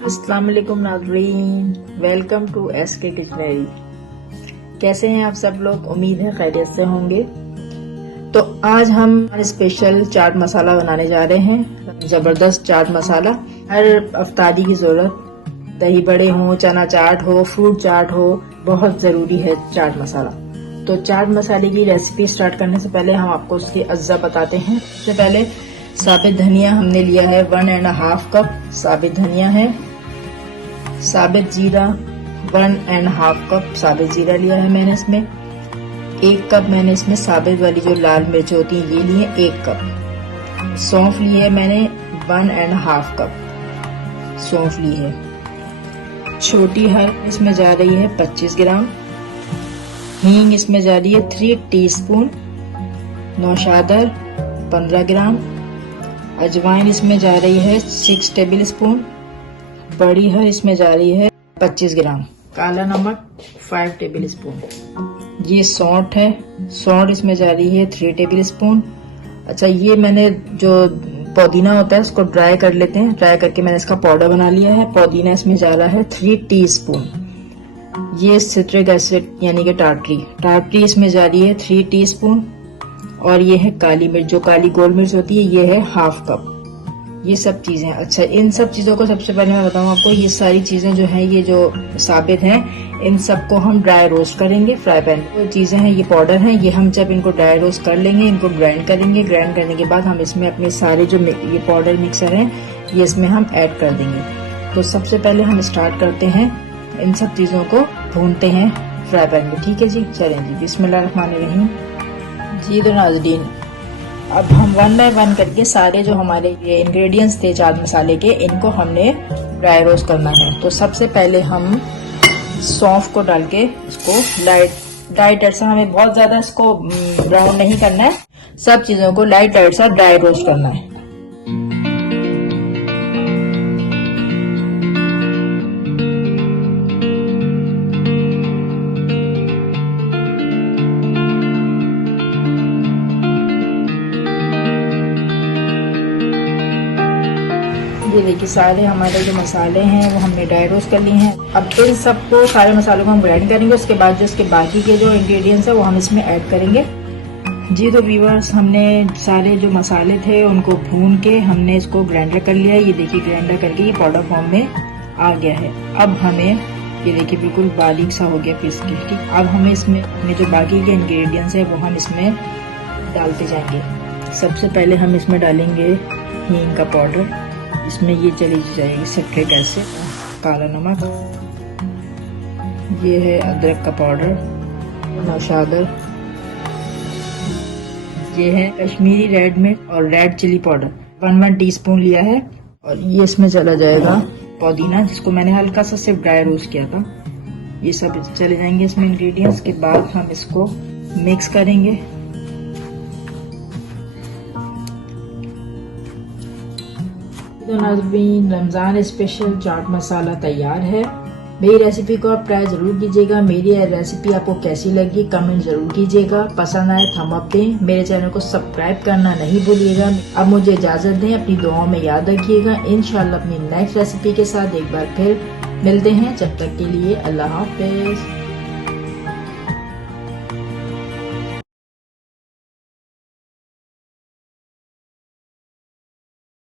अस्सलाम वालेकुम नाज़रीन, वेलकम टू एसके किचनरी। कैसे हैं आप सब लोग? उम्मीद है खैरियत से होंगे। तो आज हम स्पेशल चाट मसाला बनाने जा रहे हैं। जबरदस्त चाट मसाला, हर अफ्तारी की जरूरत, दही बड़े हो, चना चाट हो, फ्रूट चाट हो, बहुत जरूरी है चाट मसाला। तो चाट मसाले की रेसिपी स्टार्ट करने से पहले हम आपको उसके अज्जा बताते हैं। सबसे पहले साबित धनिया हमने लिया है 1.5 कप साबित धनिया है। साबित जीरा 1.5 कप साबित जीरा लिया है मैंने इसमें। 1 कप मैंने इसमें साबित वाली जो लाल मिर्च होती है ये लिए 1 कप। सौंफ ली है मैंने 1.5 कप सौंफ ली है। छोटी हल्दी इसमें जा रही है 25 ग्राम। हींग इसमें जा रही है 3 टीस्पून। नौशादर 15 ग्राम। अजवाइन इसमें जा रही है 6 टेबल स्पून। बड़ी हर इसमें जा रही है 25 ग्राम। काला नमक 5 टेबल स्पून। ये सौंठ है, सौंठ इसमें जा रही है 3 टेबल स्पून। अच्छा, ये मैंने जो पुदीना होता है उसको ड्राई कर लेते हैं। ड्राई करके मैंने इसका पाउडर बना लिया है। पुदीना इसमें जा रहा है 3 टीस्पून। ये सिट्रिक एसिड यानी कि टार्टरी इसमें जा रही है 3 टीस्पून। और ये है काली मिर्च, जो काली गोल मिर्च होती है, ये है 1/2 कप। ये सब चीजें। अच्छा, इन सब चीजों को सबसे पहले मैं बताऊं आपको, ये सारी चीजें जो है, ये जो साबित हैं, इन सबको हम ड्राई रोस्ट करेंगे फ्राई पैन। जो चीजें हैं ये पाउडर हैं, ये हम जब इनको ड्राई रोस्ट कर लेंगे, इनको ग्राइंड करेंगे। ग्राइंड करने के बाद हम इसमें अपने सारे जो ये पाउडर मिक्सर है ये इसमें हम ऐड कर देंगे। तो सबसे पहले हम स्टार्ट करते हैं, इन सब चीजों को भूनते हैं फ्राई पैन में। ठीक है जी, चलें जी, बिस्मिल्लाहिर्रहमानिर्रहीम। जी तो नाज़रीन, अब हम 1 बाय 1 करके सारे जो हमारे ये इंग्रेडिएंट्स थे चाट मसाले के, इनको हमने ड्राई रोस्ट करना है। तो सबसे पहले हम सौंफ को डाल के इसको लाइट सा, हमें बहुत ज्यादा इसको ब्राउन नहीं करना है, सब चीजों को लाइट सा ड्राई रोस्ट करना है। ये देखिए सारे हमारे जो मसाले हैं वो हमने ड्राई रोस्ट कर लिए हैं। अब इन सबको, सारे मसालों को हम ग्राइंड करेंगे। उसके बाद जो इसके बाकी के जो इंग्रेडिएंट्स है वो हम इसमें ऐड करेंगे। जी तो व्यूअर्स, हमने सारे जो मसाले थे उनको भून के हमने इसको ग्राइंडर कर लिया है। ये देखिए ग्राइंडर करके ये पाउडर फॉर्म में आ गया है। अब हमें ये देखिए बिल्कुल बारीक सा हो गया पीस के। ठीक, अब हमें इसमें अपने जो बाकी के इंग्रेडिएंट्स है वो हम इसमें डालते जाएंगे। सबसे पहले हम इसमें डालेंगे हींग का पाउडर, इसमें ये चली जाएगी सिट्रिक एसिड, काला नमक, ये है अदरक का पाउडर, नौशादर, ये है कश्मीरी रेड मिर्च और रेड चिली पाउडर 1 टीस्पून लिया है। और ये इसमें चला जाएगा पुदीना, जिसको मैंने हल्का सा सिर्फ ड्राई रोस्ट किया था। ये सब चले जाएंगे इसमें इंग्रेडिएंट्स के बाद हम इसको मिक्स करेंगे। तो नाज़रीन, रमज़ान स्पेशल चाट मसाला तैयार है। मेरी रेसिपी को आप ट्राई जरूर कीजिएगा। मेरी रेसिपी आपको कैसी लगी कमेंट जरूर कीजिएगा। पसंद आए थम अप दें। मेरे चैनल को सब्सक्राइब करना नहीं भूलिएगा। अब मुझे इजाजत दें, अपनी दुआओं में याद रखिएगा। इंशाल्लाह अपनी नेक्स्ट रेसिपी के साथ एक बार फिर मिलते हैं। जब तक के लिए अल्लाह हाफिज।